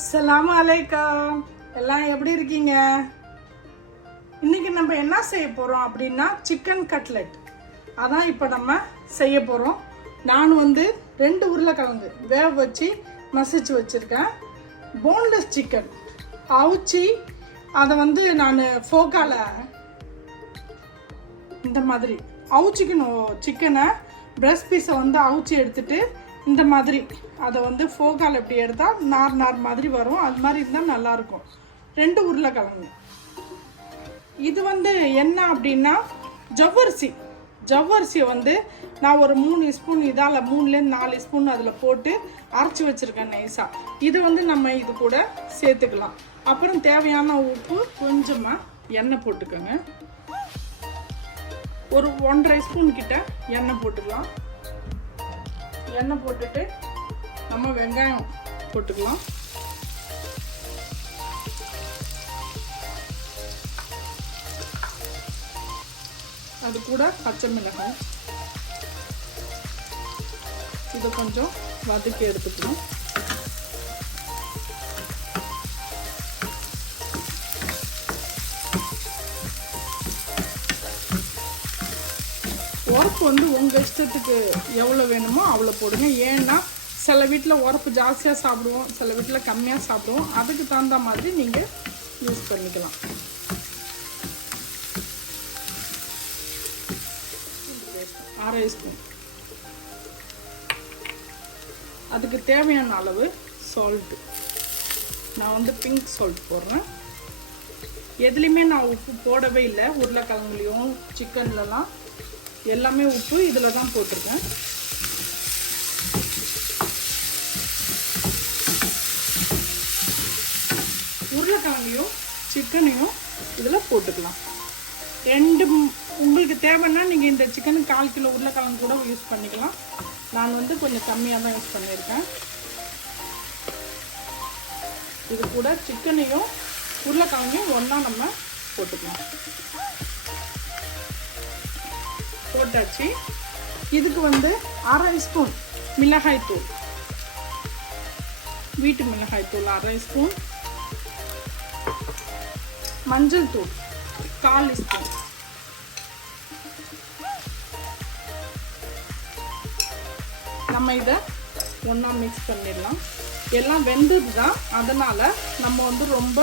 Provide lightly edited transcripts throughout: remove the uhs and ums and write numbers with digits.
அஸ்ஸலாமு அலைக்கும். எல்லாம் எப்படி இருக்கீங்க? இன்னைக்கு நம்ம என்ன செய்ய போகிறோம் அப்படின்னா சிக்கன் கட்லெட். அதான் இப்போ நம்ம செய்ய போகிறோம். நான் 2 உருளைக்கிழங்கு வேக வச்சு மசிச்சு வச்சுருக்கேன். போன்லெஸ் சிக்கன் அவிச்சி அதை நான் ஃபோக்கால இந்த மாதிரி அவிச்சிக்கணும். சிக்கனை பிரஸ்ட் பீஸை அவிச்சி எடுத்துட்டு இந்த மாதிரி அதை ஃபோக்கால் எப்படி எடுத்தால் நார் மாதிரி வரும். அது மாதிரி இருந்தால் நல்லாயிருக்கும். 2 உருளைக்கிழங்கு. இது என்ன அப்படின்னா ஜவ்வரிசியை நான் ஒரு 3 ஸ்பூன் இதால் 3லேருந்து 4 ஸ்பூன் அதில் போட்டு அரைச்சி வச்சுருக்கேன் நைஸாக. இது நம்ம இது கூட சேர்த்துக்கலாம். அப்புறம் தேவையான உப்பு, கொஞ்சமாக எண்ணெய் போட்டுக்கோங்க. ஒரு 1.5 ஸ்பூன் கிட்ட எண்ணெய் போட்டுக்கலாம். எண்ணெய் போட்டுட்டு நம்ம வெங்காயம் போட்டுக்கலாம். அது கூட பச்சை மிளகாய் இதை கொஞ்சம் வதக்கி எடுத்துக்கணும். உரப்பு உங்கள் இஷ்டத்துக்கு எவ்வளோ வேணுமோ அவ்வளோ போடுங்க. ஏன்னா சில வீட்டில் உரப்பு ஜாஸ்தியாக சாப்பிடுவோம், சில வீட்டில் கம்மியாக சாப்பிடுவோம். அதுக்கு தகுந்த மாதிரி நீங்கள் யூஸ் பண்ணிக்கலாம். அரை ஸ்பூன் அதுக்கு தேவையான அளவு சால்ட்டு. நான் பிங்க் சால்ட் போடுறேன். எதுலேயுமே நான் உப்பு போடவே இல்லை. உருளைக்கிழங்குலையும் சிக்கன்லலாம் எல்லாமே உப்பு இதில் தான் போட்டிருக்கேன். உருளைக்கிழங்கையும் சிக்கனையும் இதில் போட்டுக்கலாம். உங்களுக்கு தேவைன்னா நீங்கள் இந்த சிக்கனுக்கு 1/4 கிலோ உருளைக்கிழங்கு கூட யூஸ் பண்ணிக்கலாம். நான் கொஞ்சம் கம்மியாக தான் யூஸ் பண்ணியிருக்கேன். இது கூட சிக்கனையும் உருளைக்கிழங்கையும் ஒன்றா நம்ம போட்டுக்கலாம். போட்டாச்சு. இதுக்கு 1/2 ஸ்பூன் மிளகாய்த்தூள், வீட்டு மிளகாய்த்தூள் 1/2 ஸ்பூன், மஞ்சள் தூள் 1/4 ஸ்பூன், நம்ம இதை ஒன்றா மிக்ஸ் பண்ணிடலாம். எல்லாம் வெந்தது தான், அதனால் நம்ம ரொம்ப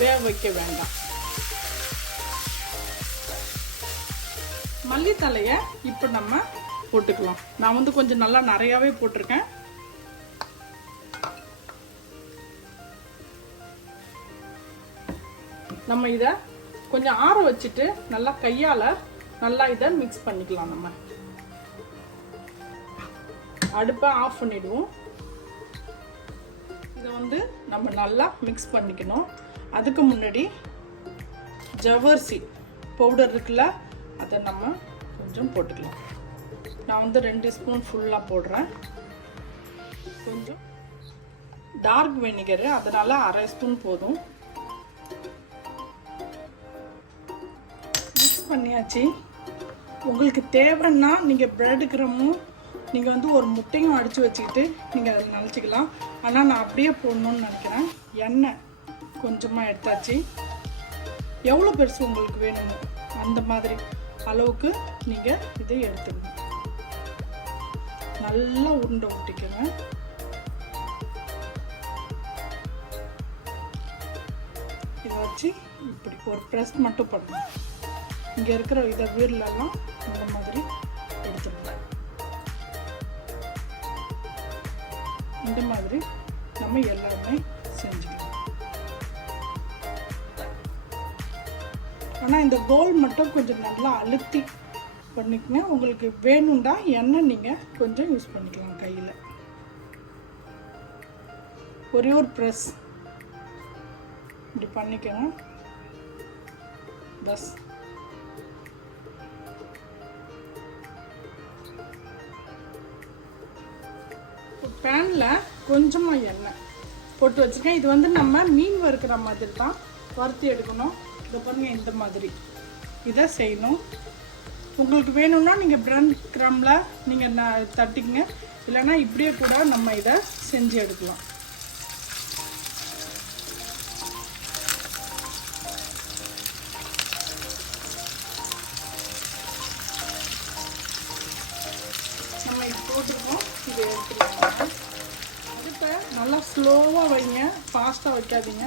வேக வைக்க வேண்டாம். மல்லித்தலையை இப்போ நம்ம போட்டுக்கலாம். நான் கொஞ்சம் நல்லா நிறையாவே போட்டிருக்கேன். நம்ம இதை கொஞ்சம் ஆற வச்சுட்டு நல்லா கையால் நல்லா இதை மிக்ஸ் பண்ணிக்கலாம். நம்ம அடுப்பை ஆஃப் பண்ணிடுவோம். இதை நம்ம நல்லா மிக்ஸ் பண்ணிக்கணும். அதுக்கு முன்னாடி ஜவ்வரிசி பவுடர் இருக்குல்ல, அதை நம்ம கொஞ்சம் போட்டுக்கலாம். நான் 2 ஸ்பூன் ஃபுல்லாக போடுறேன். கொஞ்சம் டார்க் வினிகரு, அதனால் 1/2 ஸ்பூன் போதும். மிக்ஸ் பண்ணியாச்சு. உங்களுக்கு தேவைன்னா நீங்கள் பிரெட் கிரமும் நீங்கள் ஒரு முட்டையும் அடித்து வச்சுக்கிட்டு நீங்கள் அதில் நினச்சிக்கலாம். ஆனால் நான் அப்படியே போடணுன்னு நினைக்கிறேன். எண்ணெய் கொஞ்சமாக எடுத்தாச்சு. எவ்வளோ பெருசு உங்களுக்கு வேணுமோ அந்த மாதிரி அளவுக்கு நீங்கள் இதை எடுத்துக்கணும். நல்லா உருண்டை ஊட்டிக்கங்க. இதை வச்சு இப்படி ஒரு ப்ரெஸ் மட்டும் பண்ணணும். இங்கே இருக்கிற இதை வீரலெல்லாம் இந்த மாதிரி எடுத்துக்கணும். இந்த மாதிரி நம்ம எல்லாமே செஞ்சுக்கலாம். ஆனால் இந்த கோல் மட்டும் கொஞ்சம் நல்லா அழுத்தி பண்ணிக்கங்க. உங்களுக்கு வேணும்டா எண்ணெய் நீங்கள் கொஞ்சம் யூஸ் பண்ணிக்கலாம். கையில் ஒரே ஒரு ப்ரெஸ் இப்படி பண்ணிக்கோங்க. பஸ் பேனில் கொஞ்சமாக எண்ணெய் போட்டு வச்சுருக்கேன். இது நம்ம மீன் வறுக்கிற மாதிரி தான் வறுத்து எடுக்கணும். இதை பாருங்கள், இந்த மாதிரி இதை செய்யணும். உங்களுக்கு வேணும்னா நீங்கள் பிரெட் கிரமில் நீங்கள் தட்டிங்க, இல்லைன்னா இப்படியே கூட நம்ம இதை செஞ்சு எடுக்கலாம். போட்டிருக்கோம். இதை எடுத்துருவாங்க. அடுப்பை நல்லா ஸ்லோவாக வைங்க, ஃபாஸ்ட்டாக வைக்காதீங்க.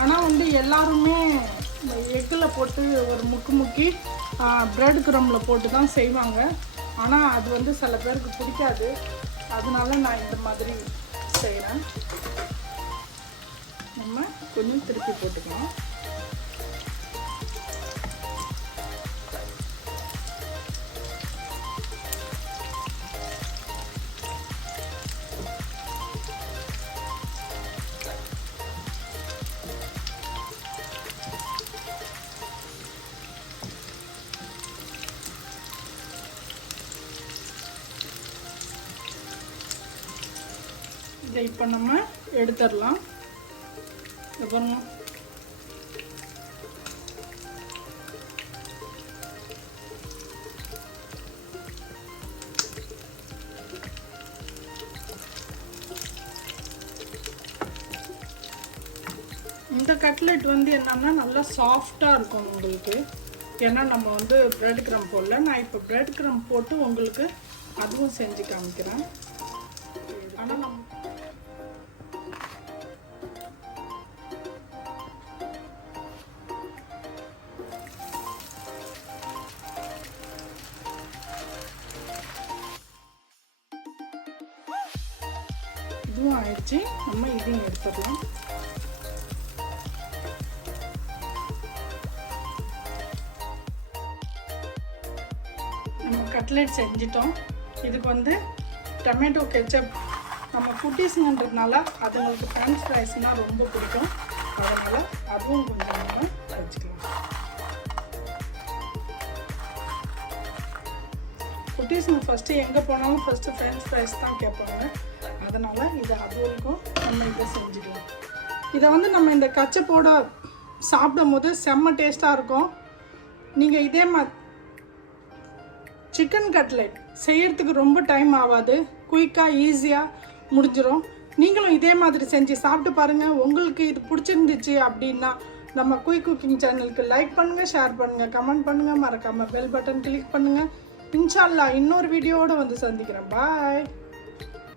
ஆனால் வந்து எல்லாருமே இந்த எக்கில் போட்டு ஒரு முக்கி ப்ரெட் க்ரம்பில் போட்டு தான் செய்வாங்க. ஆனால் அது வந்து சில பேருக்கு பிடிக்காது. அதனால நான் இந்த மாதிரி செய்கிறேன். நம்ம கொஞ்சம் திருப்பி போட்டுக்கலாம். இதை இப்போ நம்ம எடுத்துடலாம். பாருங்க, இந்த கட்லெட் வந்து என்னன்னா நல்லா சாஃப்டாக இருக்கும் உங்களுக்கு. ஏன்னா நம்ம வந்து ப்ரெட் க்ரம் போடல. நான் இப்போ ப்ரெட் க்ரம் போட்டு உங்களுக்கு அதுவும் செஞ்சு காமிக்கிறேன். ஆனால் நம்ம இதுவும் ஆயிடுச்சு. நம்ம இதையும் எடுத்துடலாம். நம்ம கட்லெட் செஞ்சிட்டோம். இதுக்கு வந்து டொமேட்டோ கெச்சப் நம்ம குட்டீஸ்ன்றதுனால அதுங்களுக்கு ஃப்ரெஞ்ச் ஃப்ரைஸ்னால் ரொம்ப பிடிக்கும். அதனால் அதுவும் கொஞ்சம் நம்ம வச்சுக்கலாம். குட்டீஸுங்க ஃபஸ்ட்டு எங்கே போனாலும் ஃபஸ்ட்டு ஃப்ரெஞ்ச் ஃப்ரைஸ் தான் கேட்பாங்க. அதனால் இது அதுவரைக்கும் நம்ம இதை செஞ்சுக்கலாம். இதை வந்து நம்ம இந்த கச்சப்போட சாப்பிடும் போது செம்ம டேஸ்ட்டாக இருக்கும். நீங்கள் இதே மாதிரி சிக்கன் கட்லெட் செய்யறதுக்கு ரொம்ப டைம் ஆகாது. குயிக்காக ஈஸியாக முடிஞ்சிடும். நீங்களும் இதே மாதிரி செஞ்சு சாப்பிட்டு பாருங்கள். உங்களுக்கு இது பிடிச்சிருந்துச்சு அப்படின்னா நம்ம குயிக் குக்கிங் சேனலுக்கு லைக் பண்ணுங்கள், ஷேர் பண்ணுங்கள், கமெண்ட் பண்ணுங்கள். மறக்காமல் பெல் பட்டன் கிளிக் பண்ணுங்கள். இன்ஷா அல்லாஹ் இன்னொரு வீடியோவோடு வந்து சந்திக்கிறேன். பாய்.